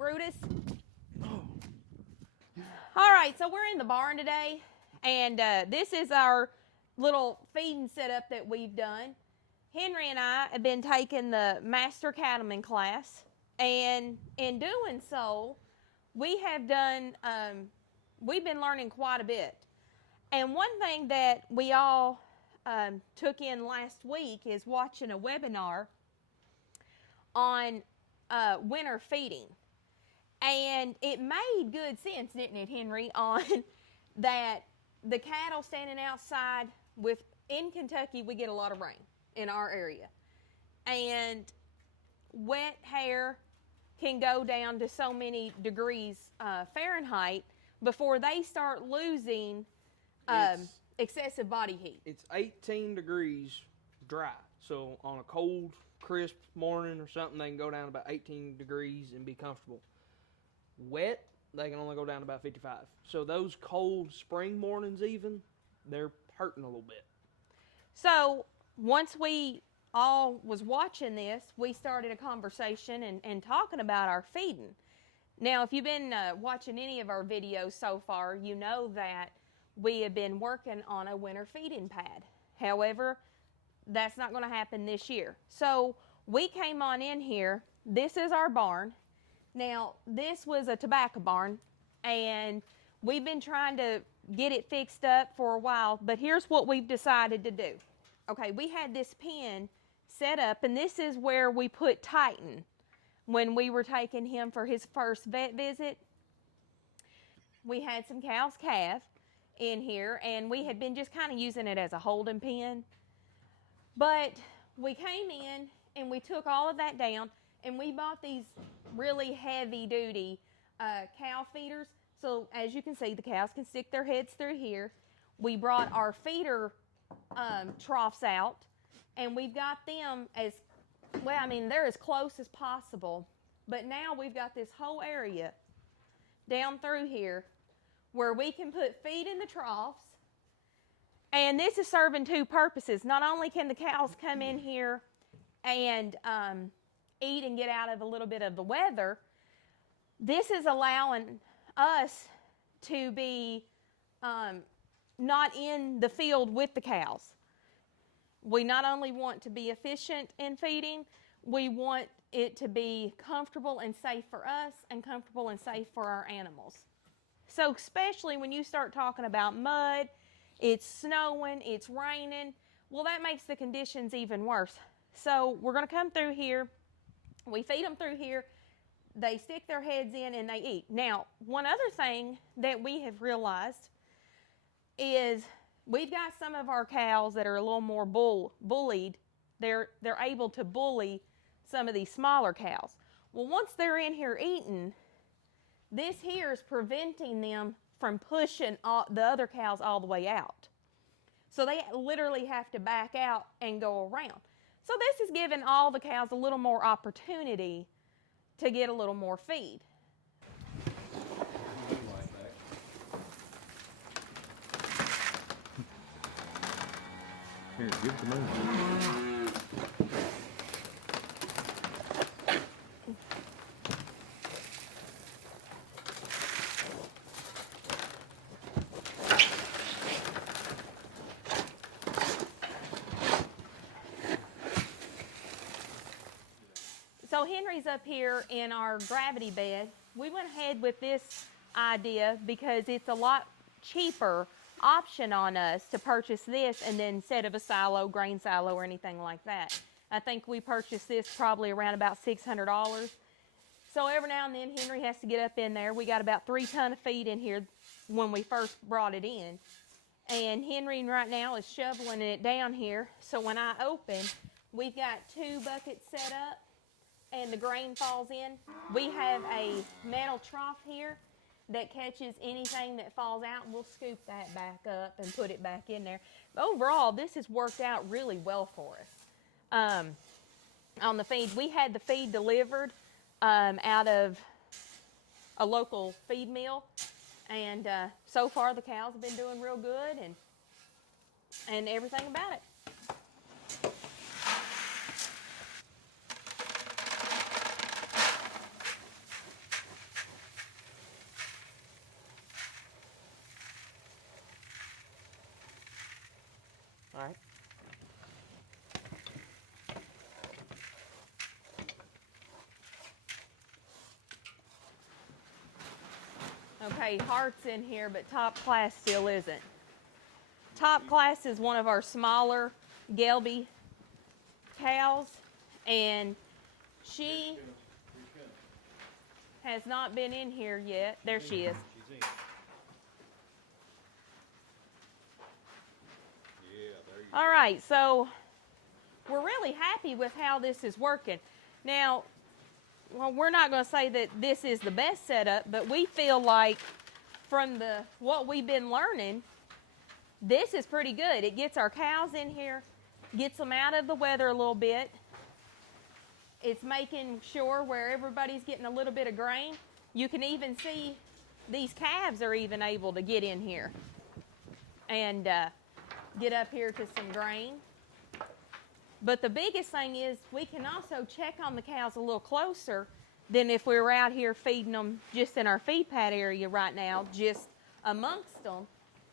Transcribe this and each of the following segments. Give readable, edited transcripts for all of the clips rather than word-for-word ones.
Brutus. All right, so we're in the barn today, and this is our little feeding setup that we've done. Henry and I have been taking the Master Cattleman class, and in doing so, we've been learning quite a bit. And one thing that we all took in last week is watching a webinar on winter feeding. And it made good sense, didn't it, Henry, on that the cattle standing outside in Kentucky, we get a lot of rain in our area. And wet hair can go down to so many degrees Fahrenheit before they start losing excessive body heat. It's 18 degrees dry. So on a cold, crisp morning or something, they can go down about 18 degrees and be comfortable. Wet, they can only go down to about 55. So those cold spring mornings even, they're hurting a little bit. So once we all was watching this, we started a conversation and talking about our feeding. Now, if you've been watching any of our videos so far, you know that we have been working on a winter feeding pad. However, that's not going to happen this year. So we came on in here. This is our barn. Now, this was a tobacco barn, and we've been trying to get it fixed up for a while, but here's what we've decided to do. Okay, we had this pen set up, and this is where we put Titan when we were taking him for his first vet visit. We had some cow's calf in here, and we had been just kind of using it as a holding pen. But we came in, and we took all of that down, and we bought these really heavy-duty cow feeders. So as you can see, the cows can stick their heads through here. We brought our feeder troughs out, and we've got them they're as close as possible. But now we've got this whole area down through here where we can put feed in the troughs. And this is serving two purposes. Not only can the cows come in here and eat and get out of a little bit of the weather, this is allowing us to be not in the field with the cows. We not only want to be efficient in feeding, we want it to be comfortable and safe for us and comfortable and safe for our animals. So especially when you start talking about mud, it's snowing, it's raining, well, that makes the conditions even worse. So we're going to come through here. We feed them through here. They stick their heads in and they eat. Now, one other thing that we have realized is we've got some of our cows that are a little more bullied. They're able to bully some of these smaller cows. Well, once they're in here eating, this here is preventing them from pushing the other cows all the way out. So they literally have to back out and go around. So this is giving all the cows a little more opportunity to get a little more feed. Here, give the money. So Henry's up here in our gravity bed. We went ahead with this idea because it's a lot cheaper option on us to purchase this and then instead of a silo, grain silo or anything like that. I think we purchased this probably around about $600. So every now and then Henry has to get up in there. We got about 3 tons of feed in here when we first brought it in. And Henry right now is shoveling it down here. So when I open, we've got 2 buckets set up and the grain falls in. We have a metal trough here that catches anything that falls out, and we'll scoop that back up and put it back in there. But overall, this has worked out really well for us. On the feed, we had the feed delivered out of a local feed mill, and so far the cows have been doing real good and everything about it. All right. Okay, Heart's in here, but Top Class still isn't. Top Class is one of our smaller Gelby cows, and she has not been in here yet. There she is. She's in. Yeah, there you All right, so we're really happy with how this is working. Now, well, we're not going to say that this is the best setup, but we feel like from what we've been learning, this is pretty good. It gets our cows in here, gets them out of the weather a little bit. It's making sure where everybody's getting a little bit of grain. You can even see these calves are even able to get in here and get up here to some grain. But the biggest thing is we can also check on the cows a little closer than if we were out here feeding them just in our feed pad area right now, just amongst them.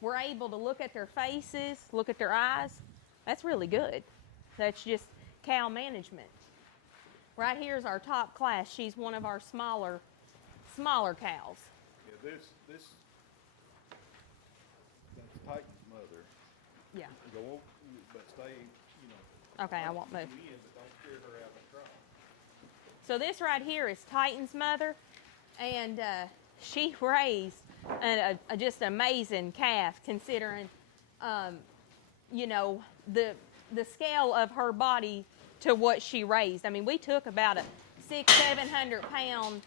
We're able to look at their faces, look at their eyes. That's really good. That's just cow management. Right here is our Top Class. She's one of our smaller cows. Yeah, that's Titan's mother. Yeah. Go, but stay, you know. Okay, I won't move. In, but don't scare her out of the trough. So this right here is Titan's mother, and she raised a just amazing calf considering, you know, the scale of her body to what she raised. I mean, we took about a 600-700 pound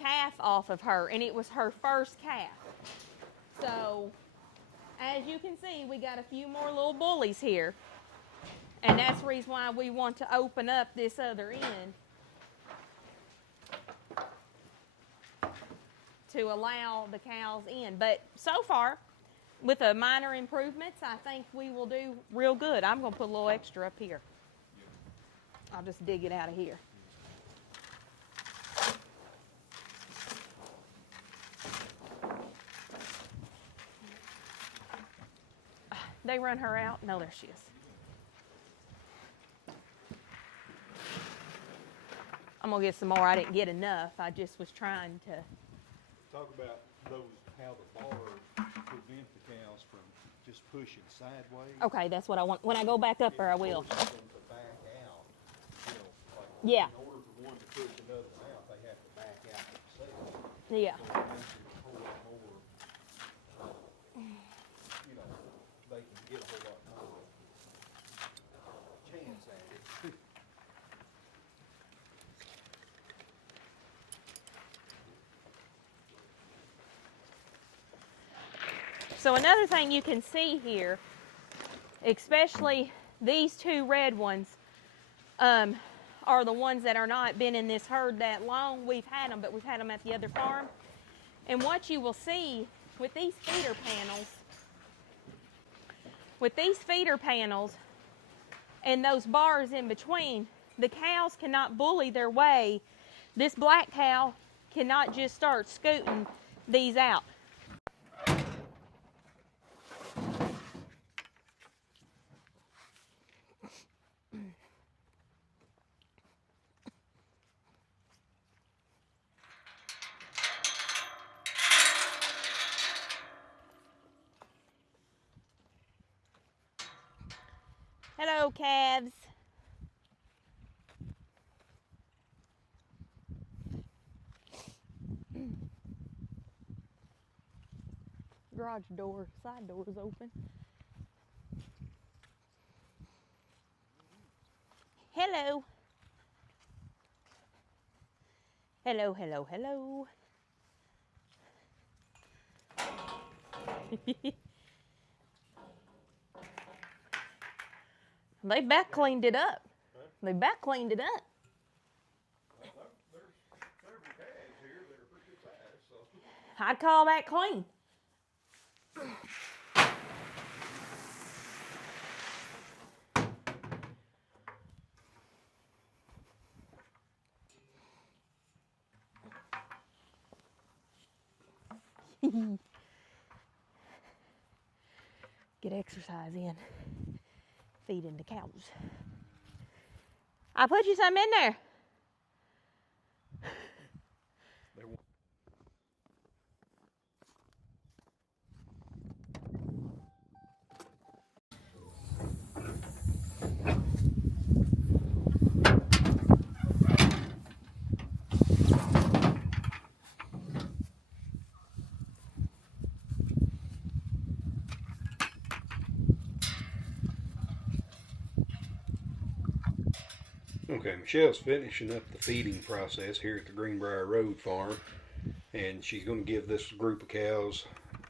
calf off of her, and it was her first calf. So as you can see, we got a few more little bullies here, and that's the reason why we want to open up this other end to allow the cows in. But so far, with the minor improvements, I think we will do real good. I'm going to put a little extra up here. I'll just dig it out of here. They run her out? No, there she is. I'm going to get some more. I didn't get enough. I just was trying to. Talk about how the bars prevent the cows from just pushing sideways. Okay, that's what I want. When I go back up there, I will. It forces them to back out. You know, like Yeah. in order for one to push another one out, they have to back out themselves. Yeah. So it makes it a whole lot more, you know, they can get a whole lot more chance at it. So another thing you can see here, especially these two red ones, are the ones that are not been in this herd that long. We've had them, but we've had them at the other farm. And what you will see with these feeder panels, and those bars in between, the cows cannot bully their way. This black cow cannot just start scooting these out. Hello, calves. Garage door, side door is open. Hello. Hello, hello, hello. They back cleaned it up. They back cleaned it up. There's several calves here that are pretty good size, so. I'd call that clean. Get exercise in. feeding the cows. I put you some in there. Okay, Michelle's finishing up the feeding process here at the Greenbrier Road farm, and she's going to give this group of cows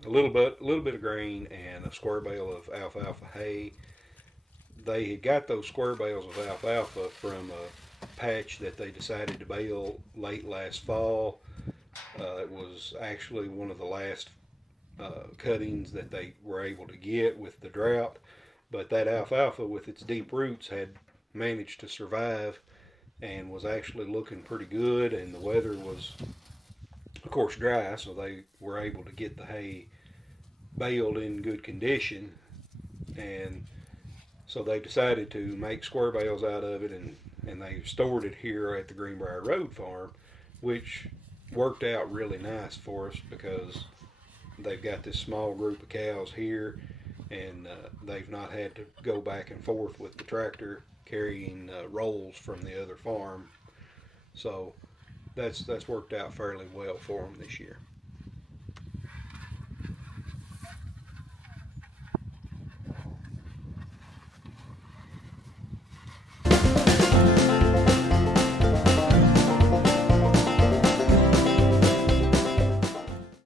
a little bit of grain and a square bale of alfalfa hay. They had got those square bales of alfalfa from a patch that they decided to bale late last fall. It was actually one of the last cuttings that they were able to get with the drought, but that alfalfa with its deep roots had managed to survive and was actually looking pretty good, and the weather was of course dry, so they were able to get the hay baled in good condition, and so they decided to make square bales out of it, and they stored it here at the Greenbrier Road farm, which worked out really nice for us because they've got this small group of cows here, and they've not had to go back and forth with the tractor carrying rolls from the other farm. So that's worked out fairly well for them this year.